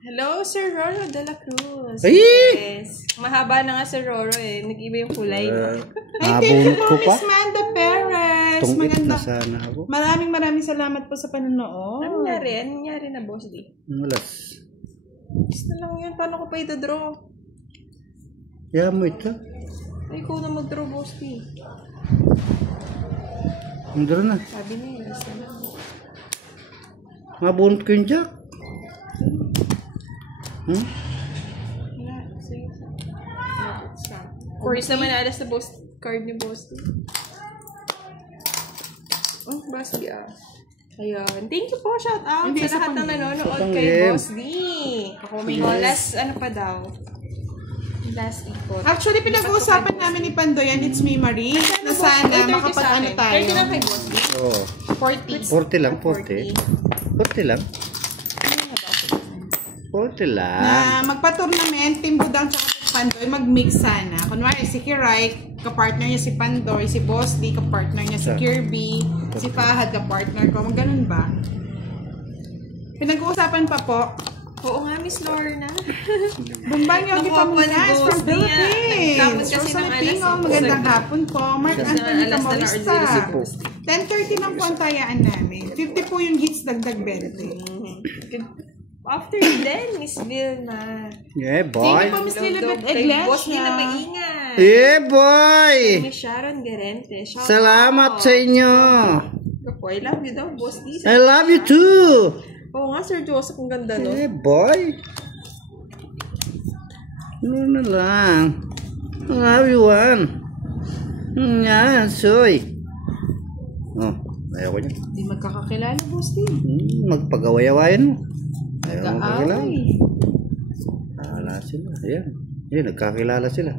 Hello, Sir Roro de la Cruz. Ay! Yes. Mahaba na nga Sir Roro eh. Nag-iba yung kulay. Ay, thank you po, pa. Miss Manda Perez. Tungit Maganda. na sana ako. Maraming salamat po sa panonood. Anong nangyari? Anong nangyari na, Boss D? Malas. Gusto lang yun. Paano ko pa ito-draw? Kaya mo ito. Ay, ikaw na mag-draw, Boss D. Hindi na. Sabi niya, gusto na. Mabunot ko yung jack. Wala. Sige. Gusto naman alas na boss card ni Boss D. Oh, Boss D ah. Ayun. Thank you po. Shout out sa lahat ng nanonood kay Boss D. Last, ano pa daw? Last ipot. Actually, pinag-uusapan namin ni Pandoyan, it's me, Marie, na sana makapag-ano tayo. 30 lang kay Boss D. Oo. 40. 40 lang, 40. 40 lang. 40 lang. Na magpa-tournament, Team Budang tsaka Pandoy, mag-mix sana. Kunwari, si Kiray, kapartner niya si Pandoy, si Boss D, kapartner niya si Kirby, si Fahad, kapartner ko. Ganun ba? Pinag-uusapan pa po. Oo nga, Miss Lorna. Bumbang Yogi Pamunas from Philippines. Kasi ng Filipino, magandang hapon po. Mark Anthony Camorista. 10:30 lang po ang tayaan namin. 50 po yung hits, dagdag 20. After then, Miss Vilma. Yeah, Thank boy. you po, Miss Lilibet Boss D na Iglesia. maingat. Yeah, boy. Miss Sharon Gerente. Salamat sa inyo. I love you daw, Boss D. I love you too. Oo nga, Sir Joseph, ang ganda, no? Yeah, boy. Ano na lang. Ang everyone. Yan, soy. Oh, ayaw ko niya. Hindi magkakakilala, Boss D. Magpagawayawayan mo. Ayaw mo kakilala. Nag-aaway. Kakilala sila. Ayan. Ayan, nagkakilala sila.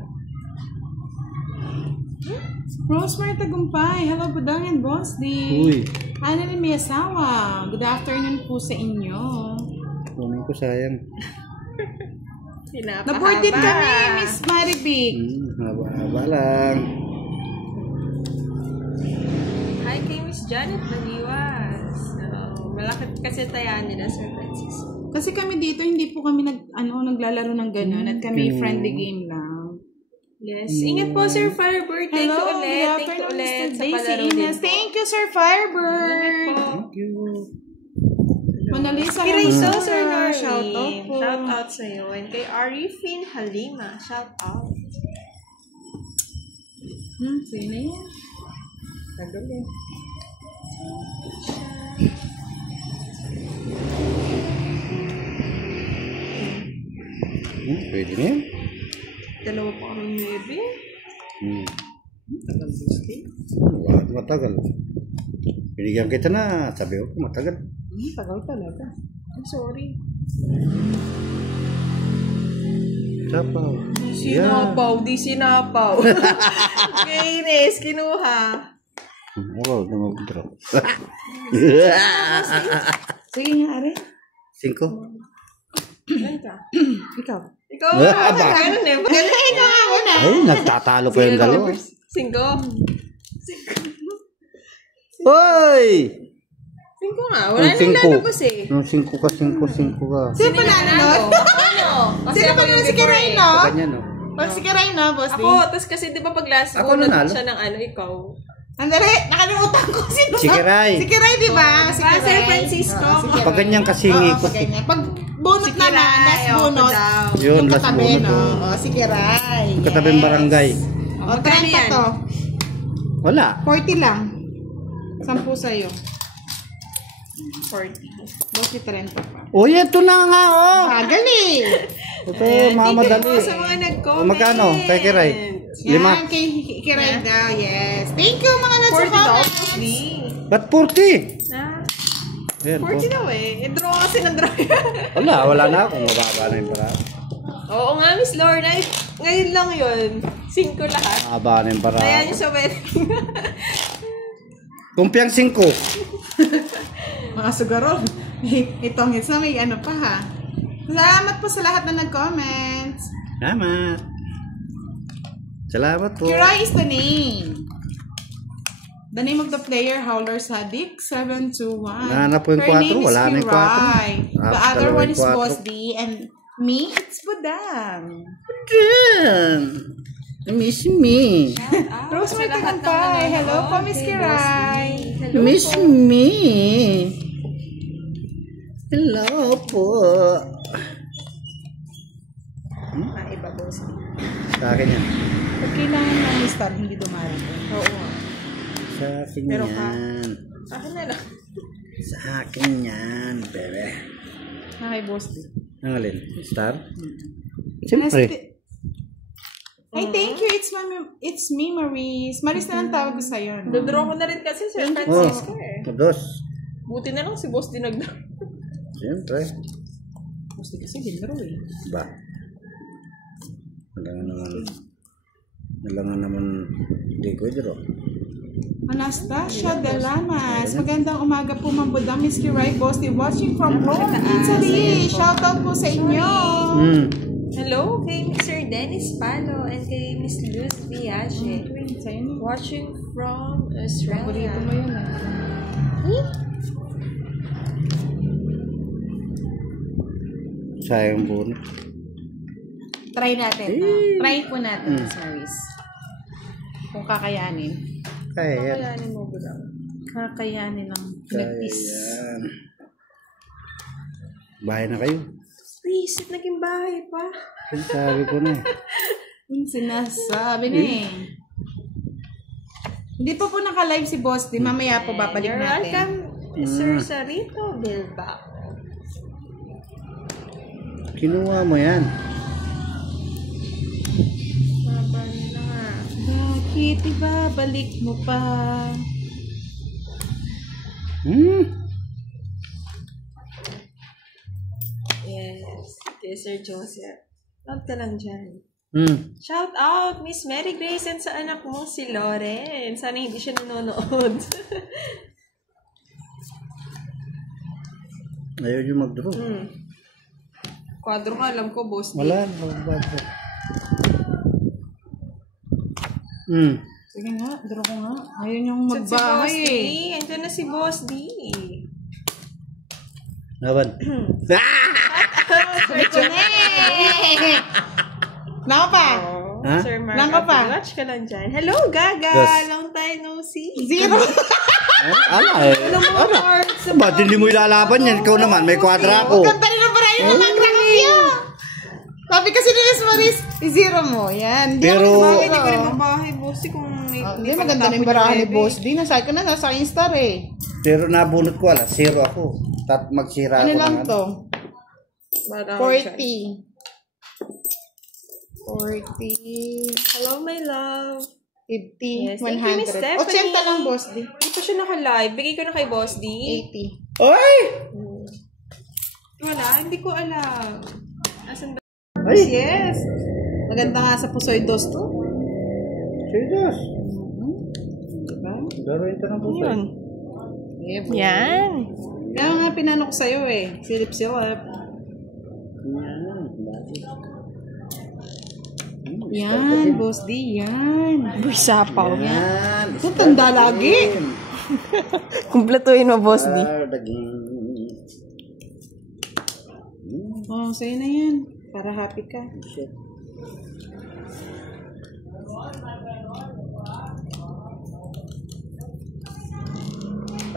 Rosemary Tagumpay. Hello, Budang and Boss D. Uy. Annalyn Miyasawa. Good afternoon po sa inyo. Kunin ko sayang. Na-board din kami, Miss Marivic. Haba-haba lang. Hi kay Miss Janet Maniwas. Malakit kasi tayaan nila, Sir Francisco. Kasi kami dito, hindi po kami naglalaro ng gano'n. At kami friendly game lang. Yes. Ingat po, Sir Firebird. Thank you ulit. Thank you ulit sa palaro din. Thank you, Sir Firebird. Thank you. Mona Lisa. Kirayso, Sir Noreen. Shout out po. Shout out sa iyo. And kay Arifin Halima. Shout out. Sino yan? Tagal eh. Pwede na yan. Dalawa pa kami 9. Tagal gusti. Matagal. Binigyan kita na. Sabi ko, matagal. Tagal talaga. I'm sorry. Sapaw. Sinapaw. Di sinapaw. Kainis. Kinuha. Oo, na mag-draw. Sige nga, Ari. 5. Ganun ka. Ikaw. Ikaw nga. Ganun eh. Ikaw nga muna. Ay, nagtatalo pa yung dalawa. 5. Hoy! 5 nga. Wala nang lalabas eh. Yung 5 ka. Sino pa nanalo? Ano? Sino pa nanalo? Si Kiray, no? Ganyan, no? Pag si Kiray, no, Boss D? Ako, tapos kasi di ba pag last Ako ko, nanalo. siya ng ano, ikaw. Andali, nakalimutan ko sino. Si Kiray. Si Kiray, di ba? Si Kiray. Sir Francisco. Pag ganyan kasingi ko. Pag ganyan. Pag bunot naman, last bunot. Yun, Yung last katabi, bunot. no? O, si Kiray. Katabing barangay. O, 30 to. Wala. 40 lang. 10 sa'yo. 40. Boss, 30 pa. Uy, ito na nga, oh. Bagal eh. Ito, mamadali. Thank you po sa mga nag-comment. Magkano? Kay Kiray? 5. Yan, kay Kiray daw, yes. Thank you, mga nagsukomment. Ba't 40? Ah, Ayan, 40 daw eh. I-draw kasi ng draw. wala na ako. Mababa na yung para. Oo nga, Miss Lorna. Ngayon lang yun. 5 lahat. Mababa na yung para. Kaya nyo sa wedding. Kumpiang 5. Mga sugarol. Itong hits na may ano pa ha. Salamat po sa lahat na nag-comments. Salamat. Salamat po. Kiray is the name. The name of the player, Howler Sadik, 721. Nahanap po yung 4, wala na yung 4. The other one is Boss D. And me, it's Budang. Budang! Miss me. Rosemary Tagumpay. Hello po, Miss Kiray. Miss me. Hello po. Iba, Boss D. Sa akin yan. Pag kailangan lang ni Star, hindi dumarating. Oo. Sa akin Pero yan. Sa akin na lang. Sa akin yan, bebe. Kay Boss D. Ang alin? Star? Siyempre. Ay, thank you. It's me, Maris. Maris na lang tawag ko sa'yo. No? Dodraw ko na rin kasi Sir Francisco Dos. Buti na lang si Boss din nagdraw. Siyempre. Boss D kasi gindraw eh. Ba? Wala nga naman hindi ko draw. Anastasia Dalamas. Magandang umaga po, Ma'am Budang. Miss Kiray, Boss D. Watching from home. Italy. Shout out po sa inyo. Hello kay Mr. Dennis Palo and kay Miss Luz Viaje. Watching from Australia. Paborito mo yun Sayang po. Try natin. Try po natin, Miss Maris. Kung kakayanin. Kaya yan. Kakayanin mo, Budang. Kakayanin ng Kaya pinagpis. yan. Bahay na kayo. Please, naging bahay pa. Sabi ko na eh. Yung sinasabi na eh. Hindi pa po naka-live si Boss D. Mamaya po babalik You're natin. welcome, Sir Sarito Bilbao. Kinuha mo yan. Baba nila nga. Bakit ibabalik mo pa? Yes. Kay Sir Joseph. Huwag ka lang dyan. Shout out, Miss Mary Grace, and sa anak mo, si Lauren. Sana hindi siya nanonood. Ayaw yung mag-draw. Kwadro ka, alam ko, Boss D. Wala. Sige nga, draw ko nga. Ayun yung Si Boss magbahay D. eh. Andiyan na si Boss D. Laban. Naka pa? Ha? Sir Mark, Nanga pa? watch ka lang dyan. Hello, Gaga! Yes. Long time no see. Zero. Alam mo, Mark, sa Ba't hindi mo ilalaban yan? Ikaw naman, may kwadra ako. Ganda rin ang parayan ng magrakasya. Sabi kasi ni Miss Maris, zero mo. Yan. Pero- Hindi ko rin mabahay, Boss D, kung Hindi maganda rin barahan ni Boss D. Nasay ko na, nasa Instar eh. Pero nabunot ko, zero ako. Magsira Ano ako lang ng to? Bata ko dyan. 40. Hello, my love. 50. Yes, thank you, Miss 100. Stephanie. 80 lang, Boss D. Hindi pa siya naka-live. Bigay ko na kay Boss D. 80. Ay! Wala, hindi ko alam. Asan ba? Ay! Yes. Maganda nga sa Pusoy Dos to. Serious? Diba? Laro ito ng puso. Yun. Yeah, Yan. Kaya nga pinano ko sa'yo eh. Silip-silip. Yan, Boss D, yan. Uy, sapaw. Yan. Ito, tanda lagi. Kumpletuhin mo, Boss D. Oh, sa'yo na yan. Para happy ka.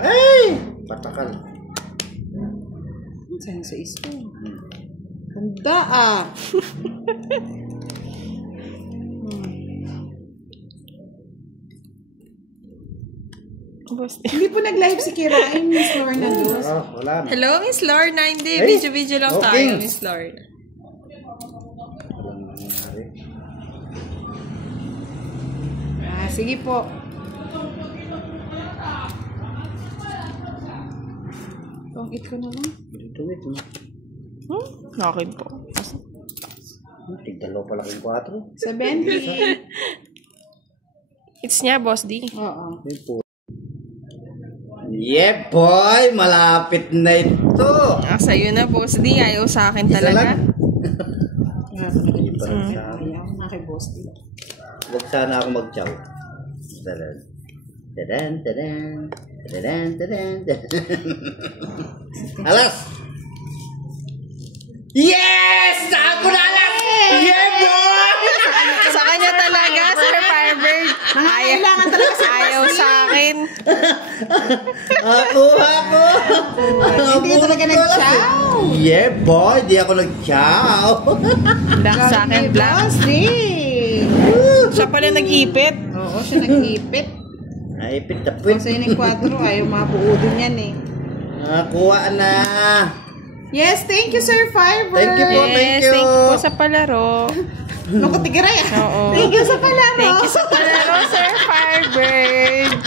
Ay! Patakal. Saan sa isto? Tanda ah. Boss D. Hindi po nag-live si Kira. Ay, Miss Lorna Dos. Wala na. Hello, Miss Lorna. Hindi, Hey, video lang okay. tayo, Miss Lorna. Ah, sige po. Tungit ko na lang. Tuwit mo. Akin po. Tigdalo pala kong 4. 70. It's niya, Boss D. Oo. Yeah, boy! Malapit na ito! Sa'yo na, Boss D. Ayaw sa akin Isa talaga. lang. Ayaw na kay Boss D. Huwag sana ako mag-chow. Tadan. Tadan, tadan. Tadan, tadan, tadan. Alas! Yes! Ako na lang! Yeah, boy! Sa kanya talaga, Sir Firebird. Kailangan talaga sa Ayaw sa akin. Ako! Hindi talaga nag-chow. Yeah, boy! Di ako nag-chow. Black sa akin, black. Bossy. Siya pala nag-ipit. Oo, siya nag-ipit. Naipit na puwit. Kasi yun yung 4, ayaw mabuo din yan eh. Nakuha na. Yes, thank you, Sir Firebird. Thank you po. Yes, thank you po sa palaro. Naku, tigiray ah. Oo. Thank you sa palaro. Thank you sa palaro, Sir Firebird.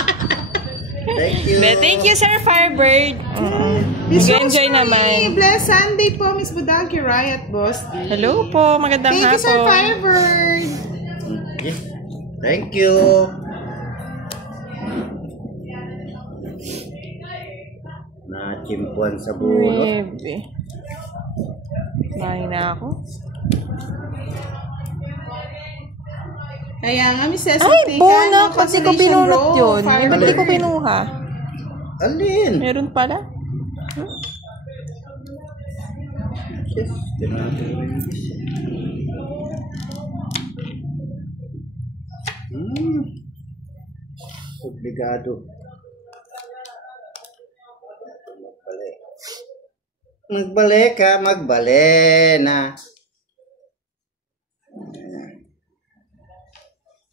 Thank you. Thank you, Sir Firebird. Mag-enjoy naman. Blessed Sunday po, Miss Budang, Riot Boss. Hello po, magandang Thank you, Sir hapon. Firebird. Okay. Thank you. Nachimpuan sa bulo. Bebe. Bahay na ako. Kaya nga, Miss Cecil, Ay, bona. Kasi ko binunot yun. Hindi ko kinuha. Alin? Meron pala. Yes, tinatawag. Obligado. Magbalik ka, magbalik na.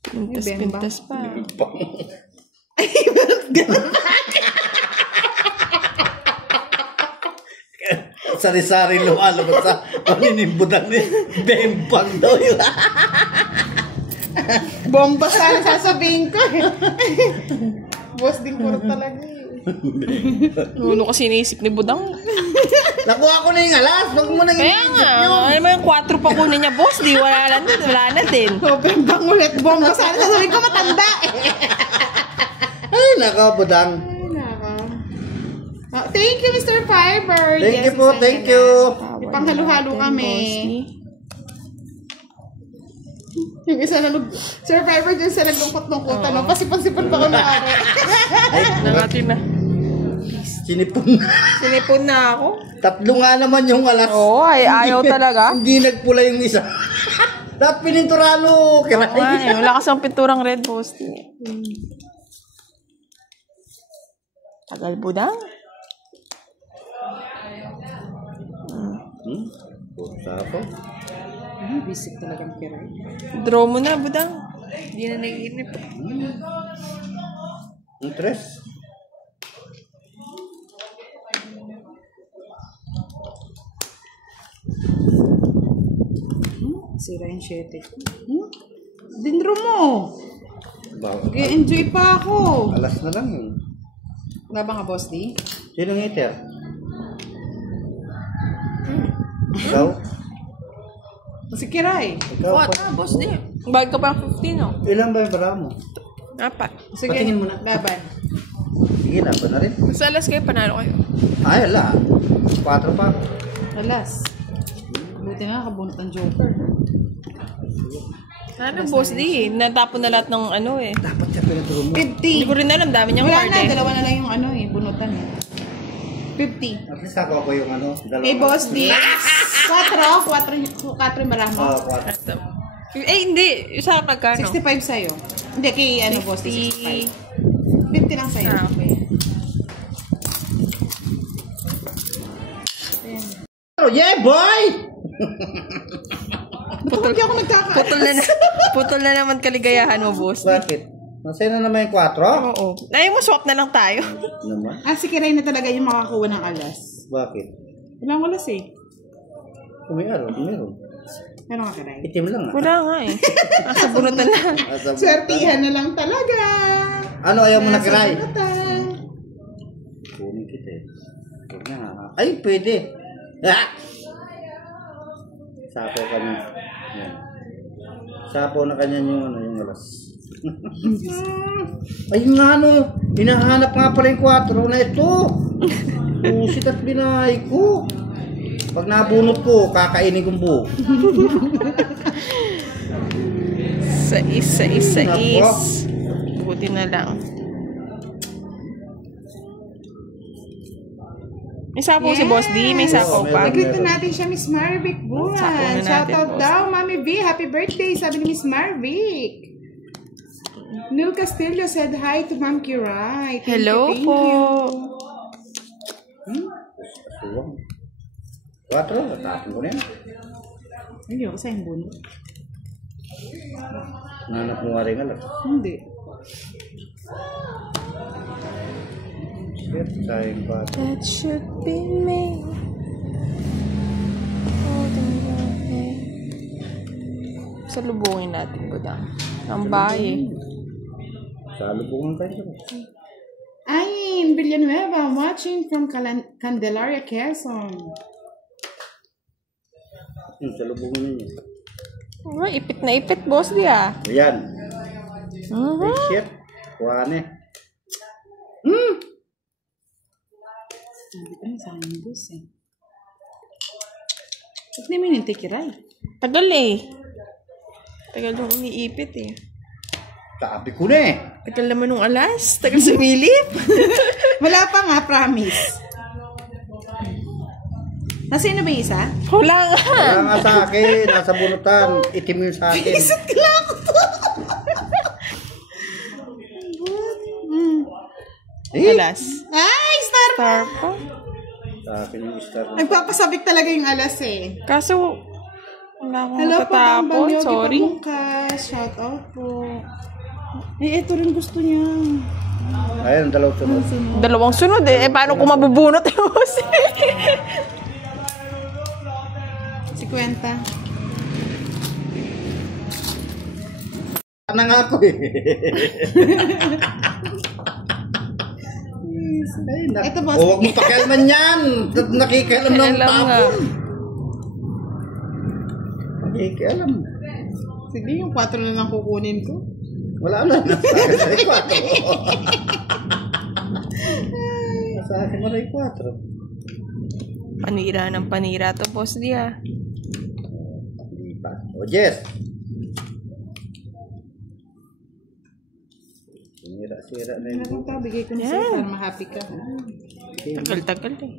Pintas pa. Sari-sari lumalabas sa paninimbudan ni Bempang daw yun. Bomba sana sasabihin ko eh. Boss din ko talaga eh. Ano kasi iniisip ni Budang? Nakuha ko na yung alas. Huwag mo nang Kaya nga, ano mo yung 4 pa kunin niya, boss? Di, wala na din. Bang ulit, bomba sana sasabihin ko matanda eh. Ay, nako, budang. Ay, nako. Oh, thank you, Mr. Firebird. Thank you po, thank you. Ipanghalo-halo kami. Yung isa na Sir Firebird, yung isa naglungkot-lungkot. Ano, pasipon-sipon pa ko na ako. Ay, Nangatin na. sinipon na. Sinipon na ako. 3 nga naman yung alas. Oo, ay ayaw talaga. Hindi nagpula yung isa. Dapat pininturalo. Ay, wala kasi ang pinturang red post. Tagal Budang. Puta po. Bisik talagang piray. Draw mo na, Budang. Hindi na nag-iinip. Interest. Sira yung 7. Dinro mo. Nag-enjoy pa ako. Alas na lang yun. Wala ba nga, Boss D? Sino ng eater? Ikaw? Si Kiray. Ikaw What? pa. Boss din. Bag ka pa 15, no? Ilan ba yung bara mo? Apat. Sige, Patingin mo na. laban. Sige, laban na rin. Sa alas kayo, panalo kayo. Ay, ala. 4 pa. Alas. Buti nga, kabunot ang Joker. Ano, Boss D? Natapon na lahat ng ano eh. Dapat siya pinaturo mo. 50. Hindi ko rin alam, dami niyang Wala card na, eh. dalawa na lang yung ano eh, bunutan eh. 50. At least ako yung ano. Dalawa. Hey, Boss D. 4 marama. 4. Ito. Eh, hindi. Isa pagkano? 65 sa'yo. Hindi, kay ano, Boss D, 65. 50 lang sa'yo. Ah, okay. Oh, yeah, boy! Ba't hindi ako nagkaka... Putol na naman kaligayahan mo, Boss. Bakit? Nasa'yo na naman yung 4? Oo. Ay mo, swap na lang tayo. Naman? Ah, si Kiray na talaga yung makakuha ng alas. Bakit? Walang alas eh. Kung may araw, meron. Meron ka, Kiray. Itim lang ah. Wala nga eh. Nasa bunutan lang. Swertihan na lang talaga. Ano ayaw mo na kiray? Bunutan. Kunin kita eh. Huwag na. Ay, pwede. Ah! Sapo kami. Yan. Sapo na kanya yung ano, yung alas. Ay nga ano, hinahanap nga pala yung 4 na ito. Pusit at binay ko. Pag nabunot ko, kakainin kong buo. Sa is. Buti na lang. May sapaw si Boss D. May sapaw pa. Nagkita natin siya, Miss Marvic Buwan. Shoutout daw, Mami V. Happy birthday, sabi ni Miss Marvic. Neil Castillo said hi to Ma'am Kiray. Hello po. Suwang. 4, tapin ko na yan. Hindi ako sa yung buno. Nanap mo nga rin alam. Hindi. Shit, sayang pa. That should be me. Salubungin natin po daw. Ang bahay. Salubungan tayo. Ayin Villanueva watching from Candelaria, Quezon. Salubungan niyo. Oh, ipit na ipit, Boss D ah. Ayan. Ay, shit. Kuhaan eh. Hindi ko na sa akin boss eh. Ba't di mo yung tikiray? Tagal eh. Tagal nung iniipit eh. Sabi ko na eh. Tagal naman nung alas. Tagal sumilip. Wala pa nga, promise. Nasa ino ba yung isa? Wala nga. Wala nga sa akin. Nasa bunutan. Itim yun sa akin. Isat ka lang ako to. Alas. Ay, star! Star pa. Sa akin yung star. Nagpapasabik talaga yung alas eh. Kaso, wala akong Hello po, matatapon. Bang Yogi Sorry. Pamungkas. Shout out po. Eh, ito rin gusto niya. Ayan, dalawang sunod. Dalawang sunod eh. Paano kung mabubunot yung boss? 50. Ano nga ako eh. Ay, Ito, boss. huwag mo pakialaman yan. Nakikialam ng Alam nga. tapon. Nakikialam. Sige, yung 4 na lang kukunin ko. Wala na. Nasa akin na rin 4. Nasa akin na rin 4. Panira ng panira to, Boss D ah. Hindi pa. O, Jess. Sira na Ano yun. ito? Bigay ko na sa'yo para ma-happy ka. Tagal-tagal eh.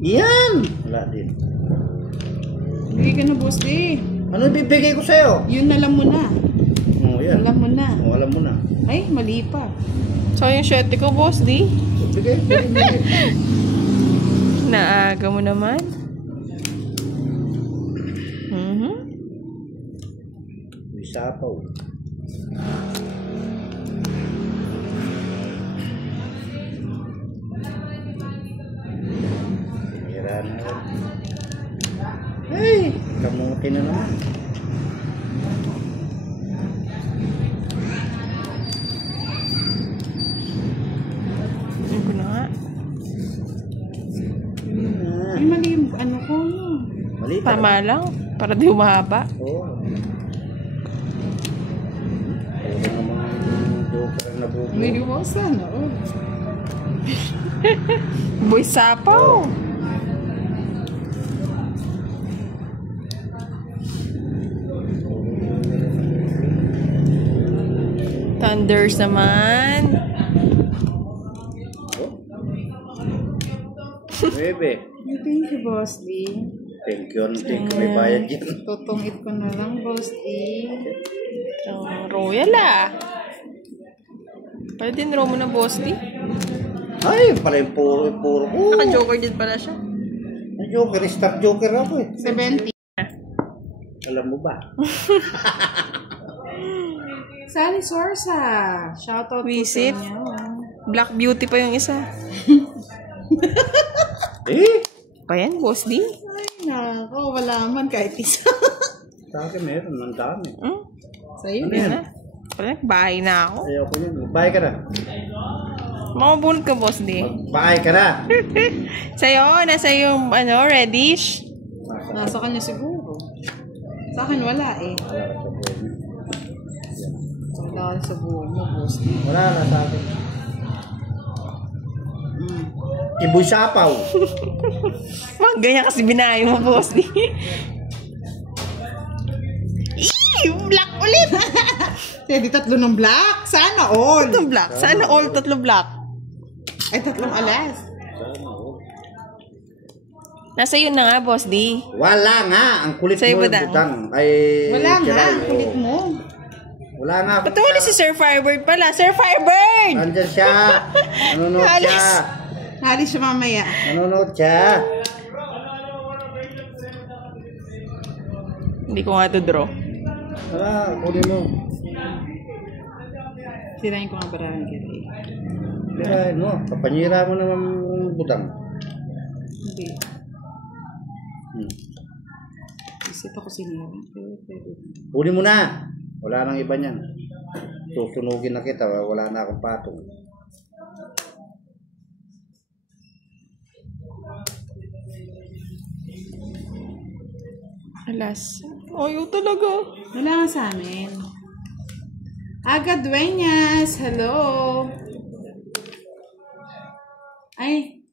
Yan! Wala din. Bigay ka na, boss D. Ano bibigay ko sa'yo? Yun alam mo na. Oh, yan. Alam mo na. Oh, alam mo na. Ay, mali pa. So yung shirt ko, Boss D. Bigay. Naaga mo naman. May sapaw. Hira na rin. Ay! Kamuti na naman. Yun ko na nga. Ay, mali yung ano ko. Mali pa. Tama lang. Para di humahaba. Oo. Puro naman yung joker na bubo. Hindi mo sana. Oh. Boy sapaw. Thunders naman. Bebe. Thank you, boss D. Thank you. May bayad dyan. Tutungit ko na lang, boss D. Royal ah. Pwede din raw mo na, Boss D. Ay, pala yung puro ko. Naka-joker din pala siya. Ang joker, star joker ako eh. 70. Alam mo ba? Sally Sorsa. Shoutout po sa Visit. inyo. Black Beauty pa yung isa. Eh? Pa yan, Boss D. Ay, nako. Wala man kahit isa. Sa akin meron, ang dami. Sa'yo. Ano yan? Pala, bahay na ako. Ayaw ko yan. Magbahay ka na. Makabunod ka, Boss D. Magbahay ka na. Sa'yo, nasa yung, reddish. Nasa kanya siguro. Sa akin wala eh. Wala sa buhay mo, boss. Wala na sa akin. Iboy sapaw. Mga ganyan kasi binayo mo, Boss D. Black ulit! Di 3 ng black. Sana all. 3 black. Sana all 3 black. Ay, 3 alas. Sana all. Nasa yun na nga, Boss D. Wala nga. Ang kulit Sa'yo mo ba, Dan? butang. Ay, Wala nga. Kiray, Ang kulit oo. mo. Wala nga. Ba't wala si Sir Firebird pala? Sir Firebird! Nandyan siya. Nanonood Alis. siya. Halis siya mamaya. Nanonood siya. Hindi ko nga to draw. Wala, kunin mo. Sirain ko nga barahan kita. Kiray, no? Kapanyira mo naman yung butang. Hindi. Hmm. Isip ako sinira. Kunin mo na. Wala nang iba niyan. Susunugin na kita. Wala na akong patong. Alas. Ayaw talaga. Wala nga sa amin. Aga Dueñas, hello. Ay.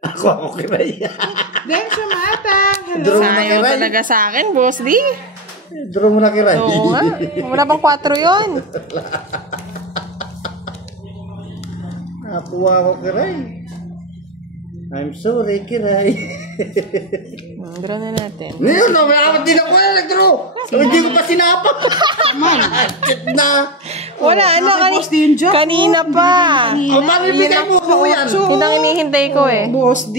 Ako, Kiray. Dem Shamata, hello. Draw mo na, Ayaw Kiray. talaga sa akin, Boss D. Draw mo na, Kiray. Oo nga. Wala bang 4 yun? Nakuha ako, Kiray. I'm sorry, Kiray. Draw na natin. Ngayon, wala din ako nag-draw. Hindi ko pa sinapa. Man. Na. Wala, Boss D yung joke. kanina pa. O, mamibigay mo ko yan. Yun ang hinihintay ko eh. Boss D.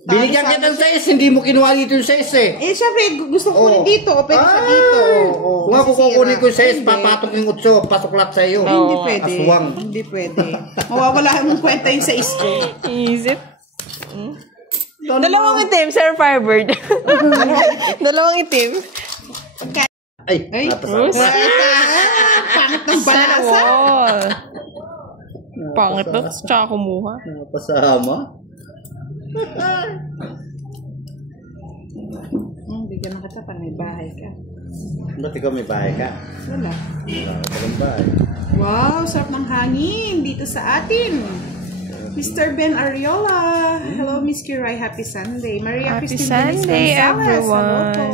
Binigyan kita ng 6, hindi mo kinuha dito yung 6 eh. Eh, syempre, gusto ko kunin dito. O, pwede siya dito. Kung ako kukunin ko yung 6, papatok yung 8, pasok lahat sa iyo. Hindi pwede. Aswang. Hindi pwede. Mawawala mong kwenta yung sa isko. Is it? Dalawang itim, Sir Firebird. Dalawang itim. Ay, Ay, napasama. pangit ng balasa. Wall. Pangit to, tsaka kumuha. Napasama. Bigyan na kita para may bahay ka. Ba't ikaw may bahay ka? Wala. Wala ka palang bahay. Wow, sarap ng hangin dito sa atin. Mr. Ben Ariola. Hello, Miss Kiray. Happy Sunday. Maria Happy Christine Sunday, Gonzalez. everyone. Hello po.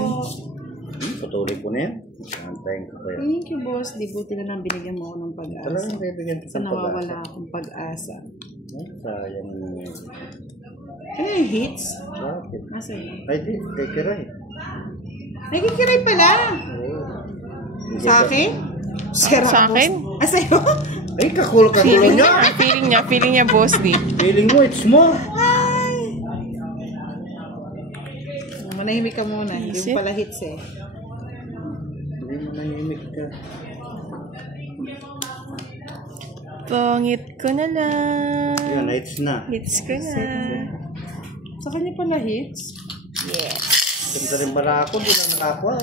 Patuloy ko na yan. Antayin ko pa yan. Thank you, boss. Di buti na lang binigyan mo ako ng pag-asa. Talagang bibigyan kita Kasi ng nawawala pag-asa. akong pag-asa. Sayang mo yun. Ano yung hits? Bakit? Nasa yun? Ay, di. Kay Kiray. Ay, kikiray pala. Sa akin? Sira Sa akin? Ah, sa'yo? Ay, kakulo niya. Feeling niya, Boss D. Feeling mo, it's mo. Ay! Manahimik ka muna. Hindi Easy. mo pala hits eh. Hindi mo nanimik ka. Pangit ko na lang. Yun, it's na. Hits ko na. Sa kanya pala hits? Yes. Ganda rin pala ako, di lang nakakuha.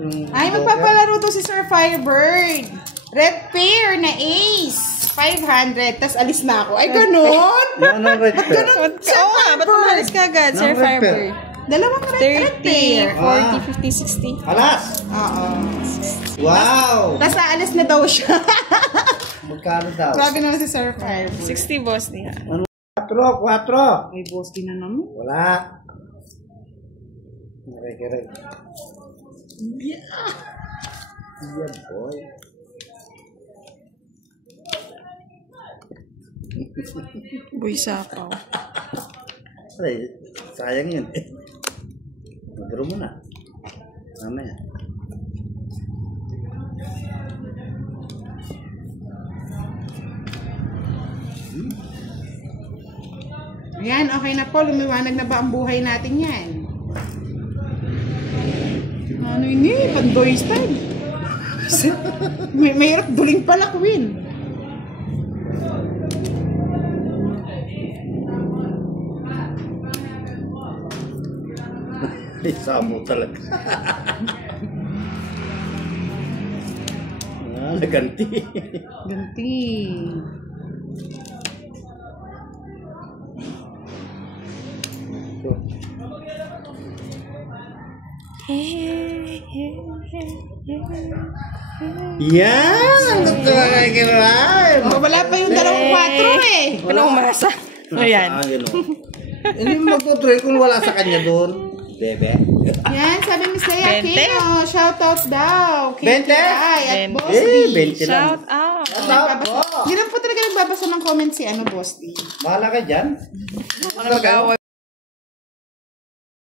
Yung Ay, magpapalaro to si Sir Firebird. Red pair na ace. 500. Tapos alis na ako. Ay, ganun? Yan ang red pair. Oo nga, ba't umalis ka agad, Sir Ng red Firebird? Dalawang red pair. 30, 40, 50, 60. Alas! Oo. Wow! Tapos aalis na daw siya. Magkano daw? Grabe naman si Sir Firebird. 60, Boss D. 4. Ay, boss, di na naman. Wala. Kiray. Yeah, boy. Boy sapaw. Ay, sayang yun. Magdaro mo na. Mamaya. Ayan, okay na po. Lumiwanag na ba ang buhay natin yan? Ano ini? Pandoy style. Mayroon duling pala, Queen. Ay, sabo talaga. Naganti. Ganti. Yan! Ang gusto ka kay Kiray. Oh, wala pa yung dalawang 4 eh. Walang umasa. Ayan. Ayan o. Hindi mo magtutuloy kung wala sa kanya doon. Bebe. Yan, sabi ni Saya 20? Aquino, shoutout daw. 20? At Boss D. 20 lang. Shout out. Shout out po. Hindi lang po talaga nagbabasa ng comment si Boss D. Bahala ka dyan. Ano mag-away?